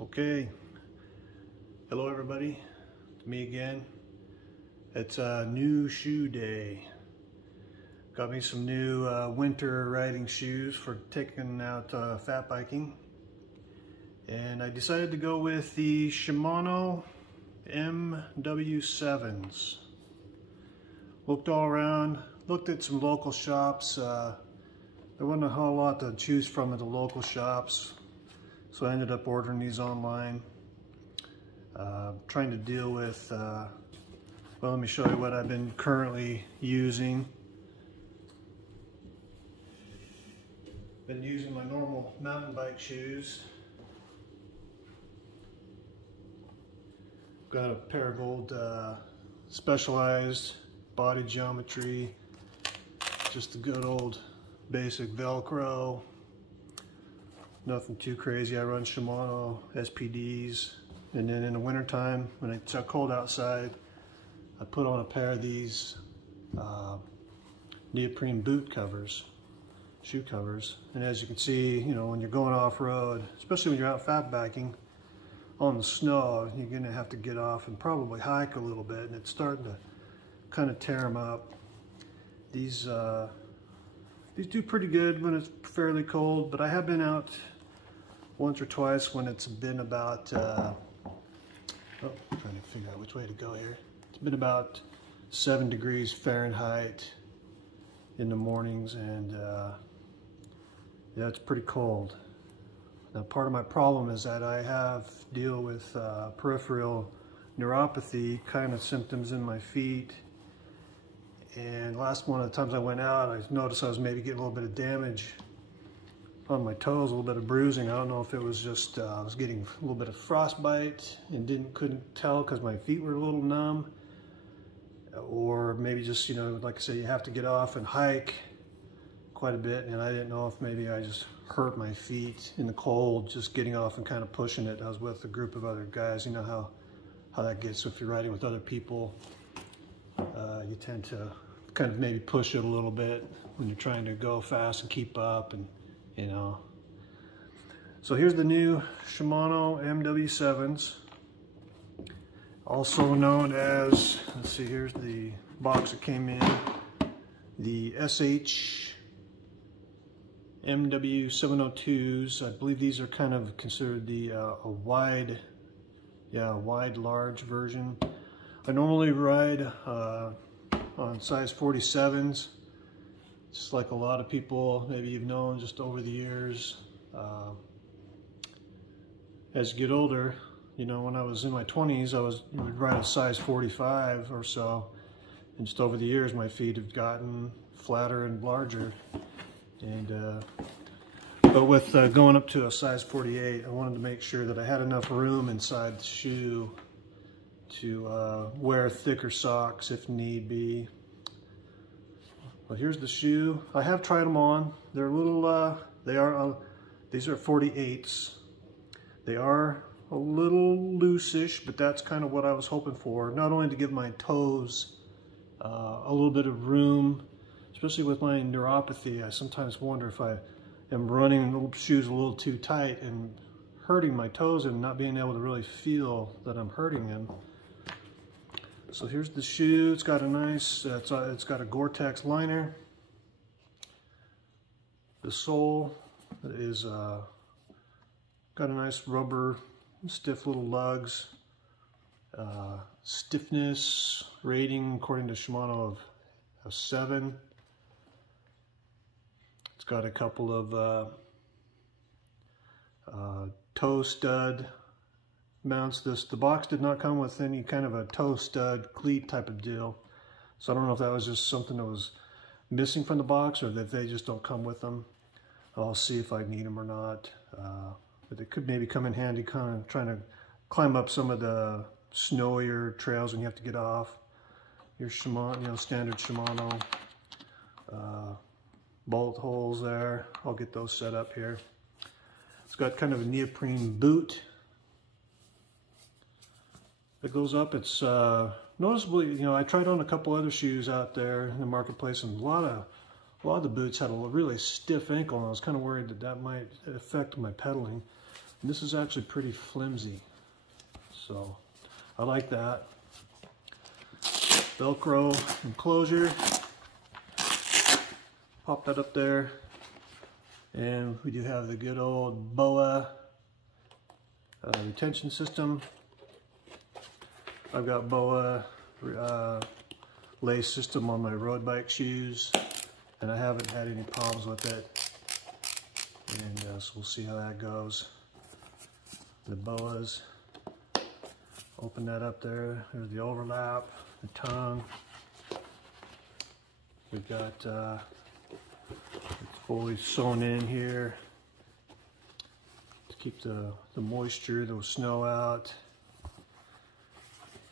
Okay, hello everybody, it's me again. It's a new shoe day. Got me some new winter riding shoes for taking out fat biking, and I decided to go with the Shimano MW7s. Looked all around, looked at some local shops. There wasn't a whole lot to choose from at the local shops, so I ended up ordering these online. Trying to deal with, well, let me show you what I've been currently using. Been using my normal mountain bike shoes. Got a pair of old Specialized body geometry, just a good old basic Velcro. Nothing too crazy. I run Shimano SPDs, and then in the wintertime when it's cold outside, I put on a pair of these neoprene boot covers, shoe covers. And as you can see, you know, when you're going off-road, especially when you're out fat biking on the snow, you're gonna have to get off and probably hike a little bit, and it's starting to kind of tear them up. These do pretty good when it's fairly cold, but I have been out once or twice when it's been about, I'm trying to figure out which way to go here. It's been about 7 degrees Fahrenheit in the mornings, and yeah, it's pretty cold. Now, part of my problem is that I deal with peripheral neuropathy kind of symptoms in my feet. And last one of the times I went out, I noticed I was maybe getting a little bit of damage on my toes, a little bit of bruising. I don't know if it was just I was getting a little bit of frostbite and couldn't tell because my feet were a little numb, or maybe just, you know, like I say, you have to get off and hike quite a bit, and I didn't know if maybe I just hurt my feet in the cold just getting off and kind of pushing it. I was with a group of other guys. You know how that gets if you're riding with other people. You tend to kind of maybe push it a little bit when you're trying to go fast and keep up, and you know. So here's the new Shimano MW7s, also known as, let's see, here's the box that came in, the SH-MW702s. I believe these are kind of considered the a wide large version. I normally ride on size 47s, just like a lot of people maybe you've known just over the years. As you get older, you know, when I was in my 20s, I would ride a size 45 or so, and just over the years my feet have gotten flatter and larger. And but with going up to a size 48, I wanted to make sure that I had enough room inside the shoe to wear thicker socks if need be. Well, here's the shoe. I have tried them on. They're a little, these are 48s. They are a little loose-ish, but that's kind of what I was hoping for. Not only to give my toes a little bit of room, especially with my neuropathy. I sometimes wonder if I am running the shoes a little too tight and hurting my toes and not being able to really feel that I'm hurting them. So here's the shoe. It's got a nice, it's got a Gore-Tex liner. The sole is got a nice rubber, stiff little lugs. Stiffness rating, according to Shimano, of a 7. It's got a couple of toe stud mounts. The box did not come with any kind of a toe stud cleat type of deal, so I don't know if that was just something that was missing from the box or that they just don't come with them. I'll see if I need them or not, but they could maybe come in handy kind of trying to climb up some of the snowier trails when you have to get off. Your Shimano, you know, standard Shimano bolt holes there. I'll get those set up here. It's got kind of a neoprene boot that goes up. It's noticeably, you know, I tried on a couple other shoes out there in the marketplace, and a lot of the boots had a really stiff ankle, and I was kind of worried that that might affect my pedaling. And this is actually pretty flimsy, so I like that. Velcro enclosure, pop that up there, and we do have the good old BOA retention system. I've got BOA lace system on my road bike shoes, and I haven't had any problems with it, and so we'll see how that goes. The BOAs, open that up there, there's the overlap, the tongue. We've got it's fully sewn in here to keep the moisture, the snow out.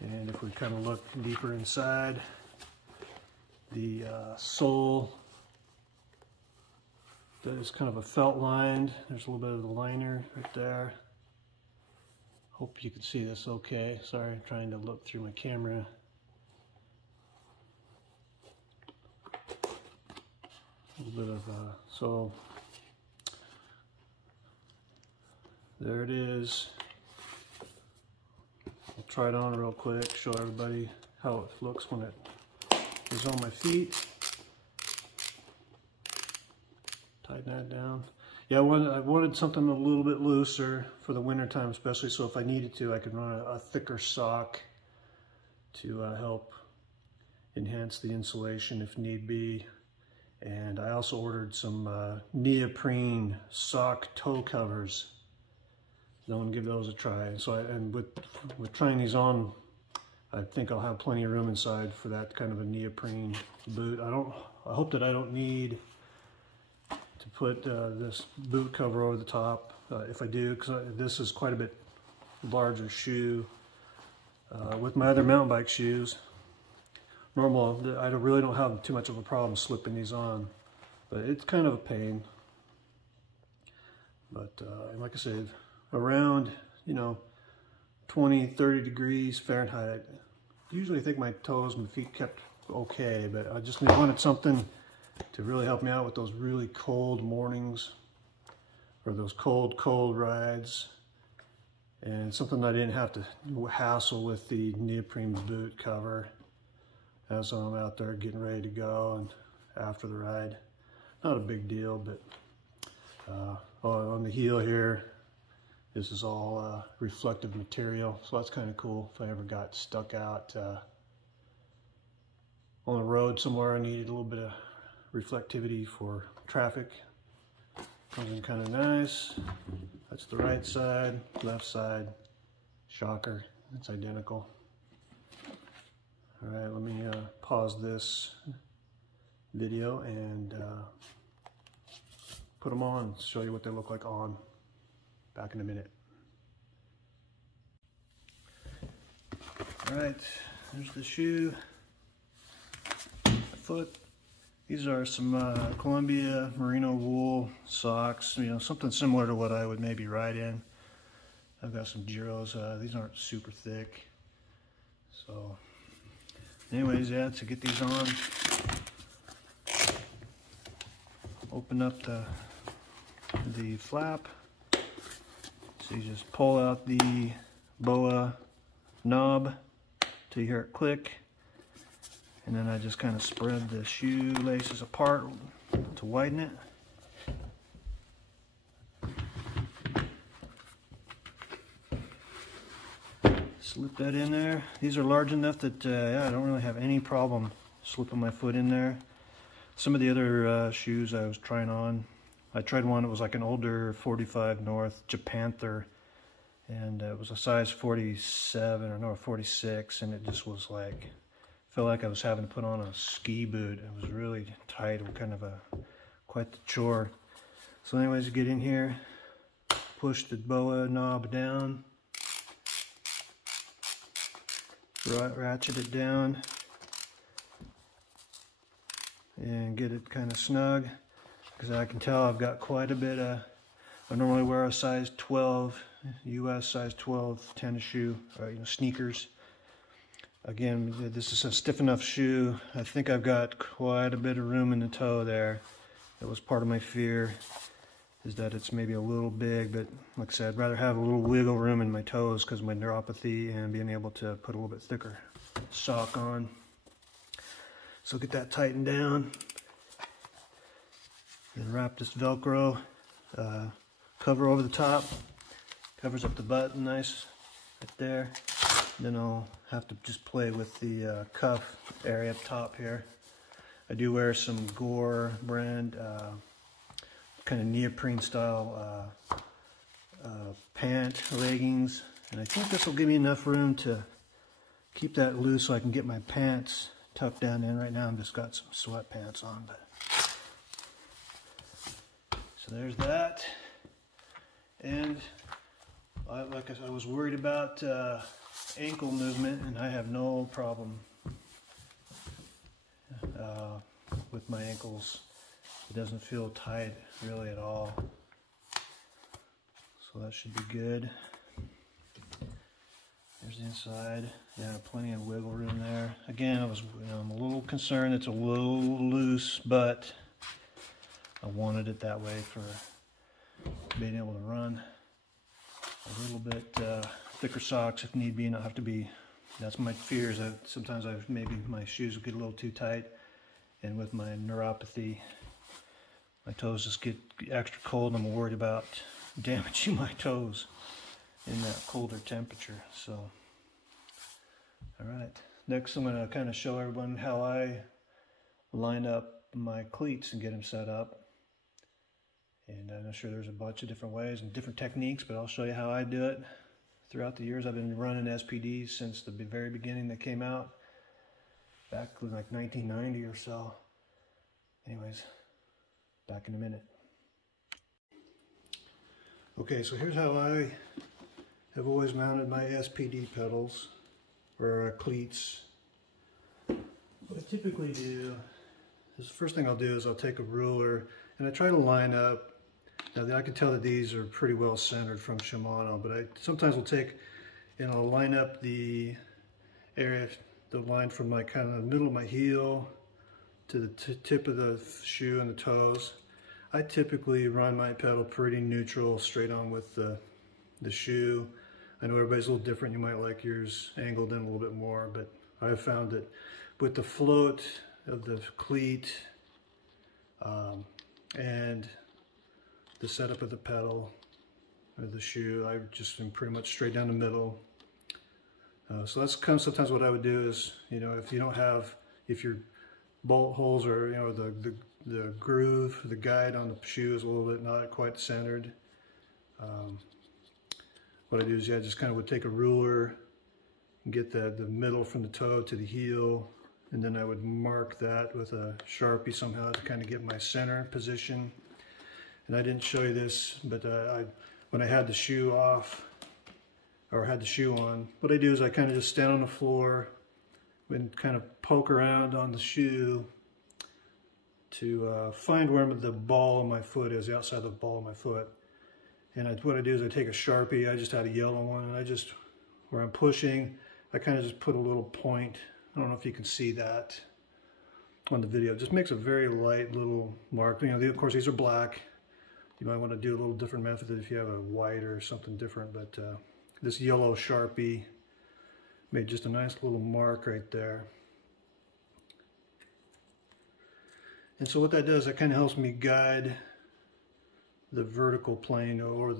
And if we kind of look deeper inside, the sole that is kind of a felt lined. There's a little bit of the liner right there. Hope you can see this okay. Sorry, I'm trying to look through my camera. A little bit of so there it is. I'll try it on real quick, show everybody how it looks when it is on my feet. Tighten that down. Yeah, I wanted something a little bit looser for the winter time, especially, so if I needed to, I could run a thicker sock to help enhance the insulation if need be. And I also ordered some neoprene sock toe covers. I'm going to give those a try. So with trying these on, I think I'll have plenty of room inside for that kind of a neoprene boot. I hope that I don't need to put this boot cover over the top. If I do, because this is quite a bit larger shoe. With my other mountain bike shoes, I really don't have too much of a problem slipping these on, but it's kind of a pain. But like I said, around 20-30 degrees Fahrenheit, usually I think my toes and feet kept okay, but I just wanted something to really help me out with those really cold mornings or those cold rides, and something I didn't have to hassle with the neoprene boot cover as I'm out there getting ready to go and after the ride. Not a big deal, but on the heel here, this is all reflective material, so that's kind of cool. If I ever got stuck out on the road somewhere, I needed a little bit of reflectivity for traffic. Comes in kind of nice. That's the right side, left side, shocker, it's identical. All right, let me pause this video and put them on, show you what they look like on. Back in a minute. All right, there's the shoe, foot. These are some Columbia merino wool socks, something similar to what I would maybe ride in. I've got some Giros. These aren't super thick. So anyways, yeah, to get these on, open up the flap. So you just pull out the BOA knob till you hear it click, and then I just kind of spread the shoelaces apart to widen it. Slip that in there. These are large enough that yeah, I don't really have any problem slipping my foot in there. Some of the other shoes I was trying on, I tried one that was like an older 45 North Japanther, and it was a size 47 or no 46, and it just was like, felt like I was having to put on a ski boot. It was really tight, kind of quite the chore. So anyways, you get in here, push the BOA knob down, ratchet it down, and get it kind of snug, because I can tell I've got quite a bit of, I normally wear a size 12, US size 12 tennis shoe, or sneakers. Again, this is a stiff enough shoe. I think I've got quite a bit of room in the toe there. That was part of my fear. is that it's maybe a little big, but like I said, I'd rather have a little wiggle room in my toes because of my neuropathy and being able to put a little bit thicker sock on. So get that tightened down. And wrap this Velcro cover over the top. Covers up the button nice right there. Then I'll have to just play with the cuff area up top here. I do wear some Gore brand kind of neoprene style pant leggings, and I think this will give me enough room to keep that loose so I can get my pants tucked down in. Right now I've just got some sweatpants on, but so there's that. And like I said, I was worried about ankle movement, and I have no problem with my ankles. It doesn't feel tight really at all, so that should be good. There's the inside. Yeah, plenty of wiggle room there. Again, I'm a little concerned it's a little loose, but I wanted it that way for being able to run a little bit thicker socks if need be. Not have to be. That's my fears. That sometimes maybe my shoes will get a little too tight, and with my neuropathy, my toes just get extra cold. I'm worried about damaging my toes in that colder temperature. So, all right. Next, I'm going to kind of show everyone how I line up my cleats and get them set up. And I'm sure there's a bunch of different ways and different techniques, but I'll show you how I do it. Throughout the years, I've been running SPDs since the very beginning that came out, back in like 1990 or so. Anyways, back in a minute. Okay, so here's how I have always mounted my SPD pedals, or cleats. What I typically do is, the first thing I'll do is I'll take a ruler and I try to line up. Now I can tell that these are pretty well centered from Shimano, but I sometimes will take and I'll line up the area, the line from my kind of the middle of my heel to the tip of the shoe and the toes. I typically run my pedal pretty neutral, straight on with the shoe. I know everybody's a little different. You might like yours angled in a little bit more, but I've found that with the float of the cleat and the setup of the pedal or the shoe, I just am pretty much straight down the middle. So that's kind of sometimes what I would do is, you know, if you don't have, if your bolt holes or, you know, the groove, the guide on the shoe is a little bit not quite centered. What I do is, yeah, I just kind of would take a ruler and get the middle from the toe to the heel, and then I would mark that with a Sharpie somehow to kind of get my center position. And I didn't show you this, but when I had the shoe off, or had the shoe on, what I do is I kind of just stand on the floor and kind of poke around on the shoe to find where the ball of my foot is, the outside of the ball of my foot. And what I do is I take a Sharpie, I just had a yellow one, and I just, where I'm pushing, I kind of just put a little point. I don't know if you can see that on the video. It just makes a very light little mark. You know, of course these are black. You might want to do a little different method if you have a white or something different, but this yellow Sharpie made just a nice little mark right there. And so what that does, that kind of helps me guide the vertical plane, or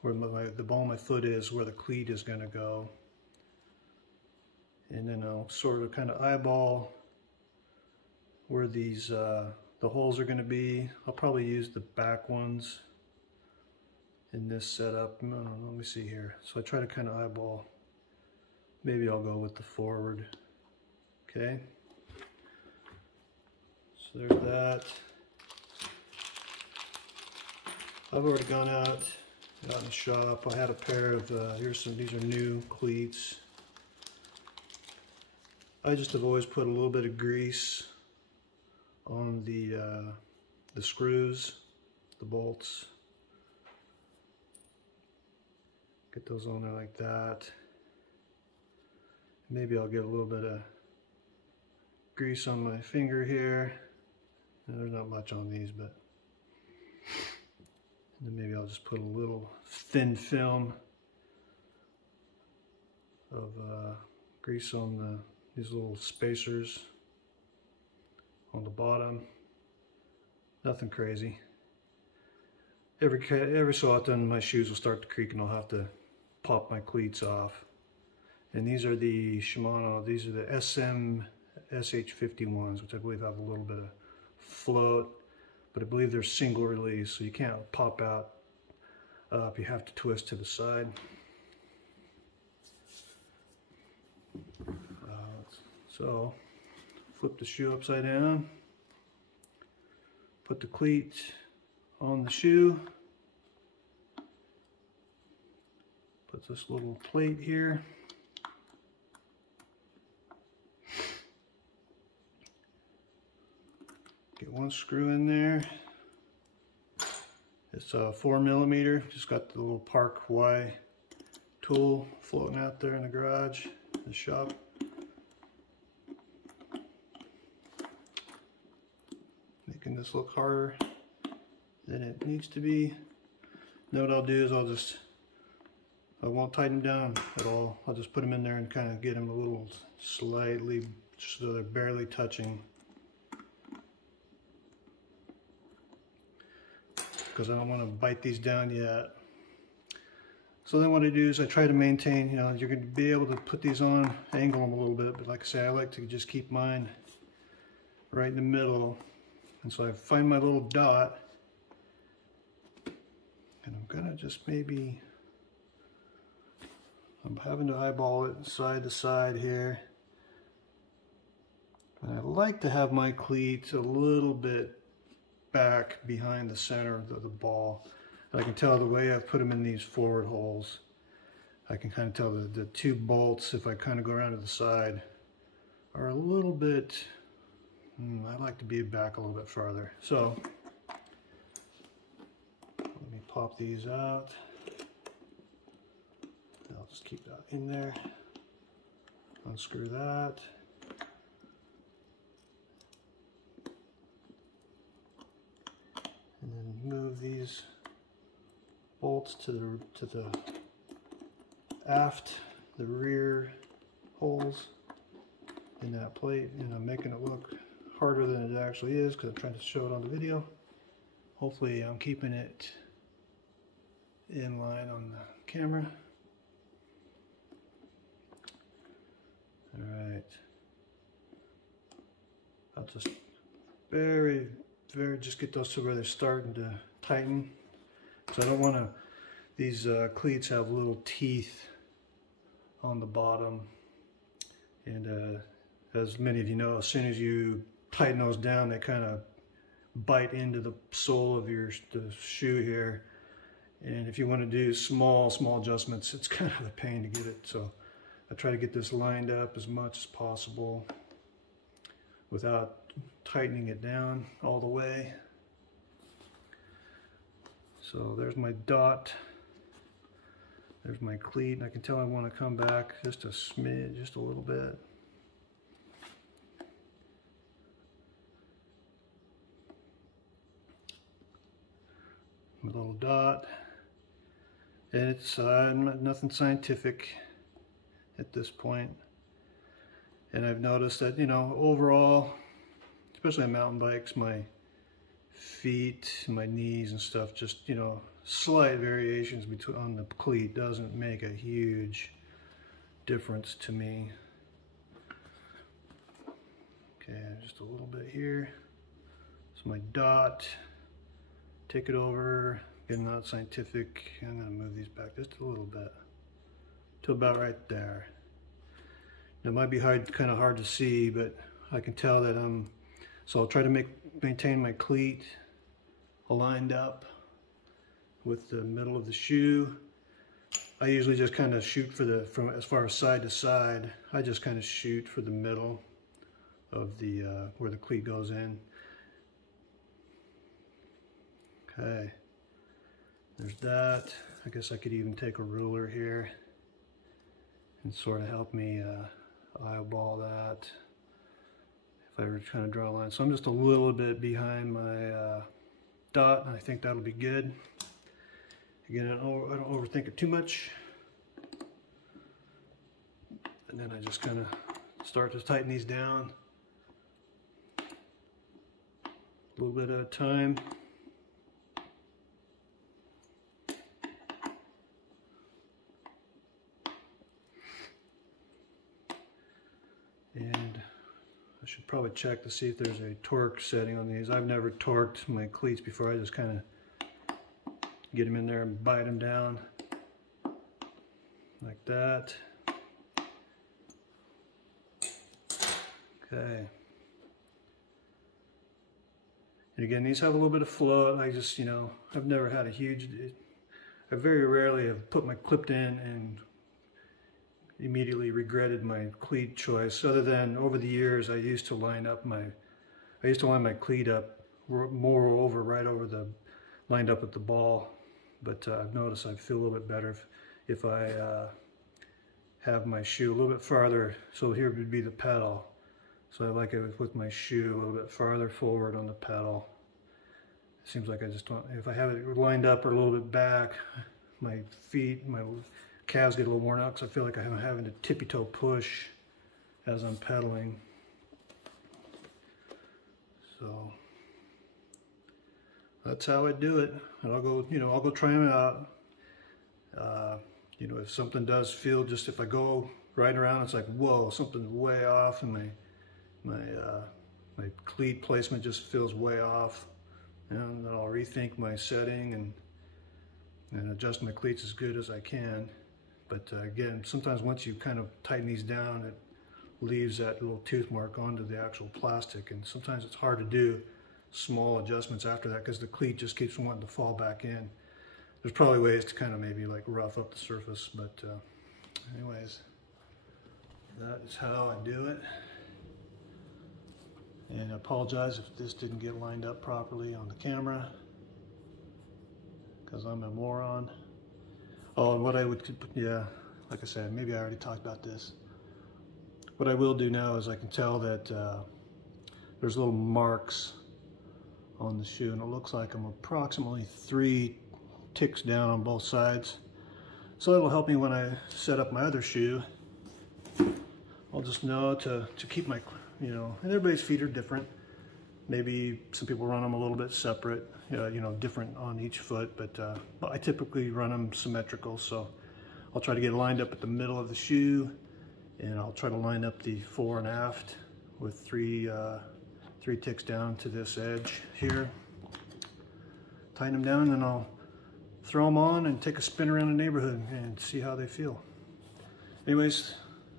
where the ball of my foot is, where the cleat is going to go. And then I'll sort of kind of eyeball where these the holes are going to be. I'll probably use the back ones in this setup. No, let me see here. So I try to kind of eyeball. Maybe I'll go with the forward. Okay. So there's that. I've already gone out in the shop. I had a pair of, these are new cleats. I just have always put a little bit of grease on the screws, the bolts. Get those on there like that. Maybe I'll get a little bit of grease on my finger here. There's not much on these, but And then maybe I'll just put a little thin film of grease on these little spacers on the bottom. Nothing crazy. Every so often my shoes will start to creak and I'll have to pop my cleats off. And these are the Shimano, these are the SH-MW702, which I believe have a little bit of float, but I believe they're single release, so you can't pop out up, you have to twist to the side. So flip the shoe upside down, put the cleat on the shoe, put this little plate here, get one screw in there. It's 4mm, just got the little Park Y tool floating out there in the garage, the shop. Making this look harder than it needs to be. Now what I'll do is I won't tighten them down at all. I'll just put them in there and kind of get them a little slightly, so they're barely touching. Because I don't want to bite these down yet. So then what I do is I try to maintain, you know, you're going to be able to put these on, angle them a little bit, but like I say, I like to just keep mine right in the middle. And so I find my little dot, and I'm gonna just maybe, I'm having to eyeball it side to side here. And I like to have my cleats a little bit back behind the center of the ball. And I can tell the way I've put them in these forward holes, I can kind of tell the two bolts, if I kind of go around to the side, are a little bit, I like to be back a little bit farther. So let me pop these out. I'll just keep that in there. Unscrew that. And then move these bolts to the aft, the rear holes in that plate, and I'm making it look harder than it actually is because I'm trying to show it on the video. Hopefully I'm keeping it in line on the camera. Alright. I'll just just get those to where they're starting to tighten. So I don't want to, these cleats have little teeth on the bottom. And as many of you know, as soon as you tighten those down, they kind of bite into the sole of the shoe here. And if you want to do small adjustments, it's kind of a pain to get it. So I try to get this lined up as much as possible without tightening it down all the way. So there's my dot. There's my cleat. And I can tell I want to come back just a smidge, just a little bit. A little dot. And it's nothing scientific at this point. And I've noticed that, you know, overall, especially on mountain bikes, my feet, my knees and stuff, just, you know, slight variations on the cleat doesn't make a huge difference to me. Okay, just a little bit here. So my dot, take it over, getting not scientific. I'm gonna move these back just a little bit to about right there. It might be kind of hard to see, but I can tell that so I'll try to maintain my cleat aligned up with the middle of the shoe. I usually just kind of shoot from as far as side to side, I just kind of shoot for the middle of the, where the cleat goes in. Okay, there's that. I guess I could even take a ruler here and sort of help me eyeball that if I were trying to draw a line. So I'm just a little bit behind my dot, and I think that'll be good. Again, I don't overthink it too much. And then I just kind of start to tighten these down a little bit at a time. And I should probably check to see if there's a torque setting on these. I've never torqued my cleats before. I just kind of get them in there and bite them down like that. Okay. And again, these have a little bit of float. I just, you know, I've never had a huge, I very rarely have put my clip in and immediately regretted my cleat choice, other than over the years I used to line my cleat up more right over the, lined up with the ball. But I've noticed I feel a little bit better if I have my shoe a little bit farther. So here would be the pedal. So I like it with my shoe a little bit farther forward on the pedal. It seems like I just don't, if I have it lined up or a little bit back, my feet, my calves get a little worn out because I feel like I'm having to tippy-toe push as I'm pedaling. So that's how I do it. And I'll go, you know, I'll go try them out. You know, if something does feel, just if I go right around, it's like, whoa, something's way off, and my cleat placement just feels way off. And then I'll rethink my setting and adjust my cleats as good as I can. But again, sometimes once you kind of tighten these down, it leaves that little tooth mark onto the actual plastic, and sometimes it's hard to do small adjustments after that because the cleat just keeps wanting to fall back in. There's probably ways to kind of maybe like rough up the surface, but anyways, that is how I do it. And I apologize if this didn't get lined up properly on the camera, because I'm a moron. Oh, and what I would, yeah, like I said, maybe I already talked about this. What I will do now is I can tell that there's little marks on the shoe, and it looks like I'm approximately 3 ticks down on both sides. So that'll help me when I set up my other shoe. I'll just know to keep my, you know, and everybody's feet are different. Maybe some people run them a little bit separate, you know, different on each foot, but I typically run them symmetrical. So I'll try to get lined up at the middle of the shoe, and I'll try to line up the fore and aft with 3 ticks down to this edge here. Tighten them down, and then I'll throw them on and take a spin around the neighborhood and see how they feel. Anyways,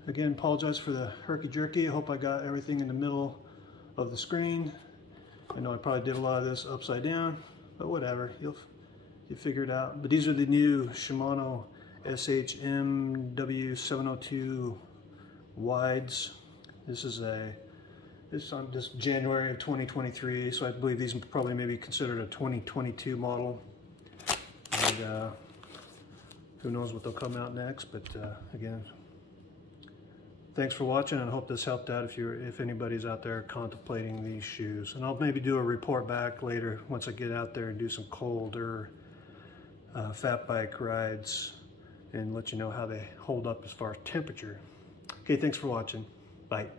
again, apologize for the herky-jerky. I hope I got everything in the middle of the screen. I know I probably did a lot of this upside down, but whatever, you figure it out. But these are the new Shimano SH-MW702 wides. This is on just January of 2023, so I believe these are probably maybe considered a 2022 model. And who knows what they'll come out next, but again, thanks for watching, and I hope this helped out if anybody's out there contemplating these shoes. And I'll maybe do a report back later once I get out there and do some colder fat bike rides and let you know how they hold up as far as temperature. Okay, thanks for watching. Bye.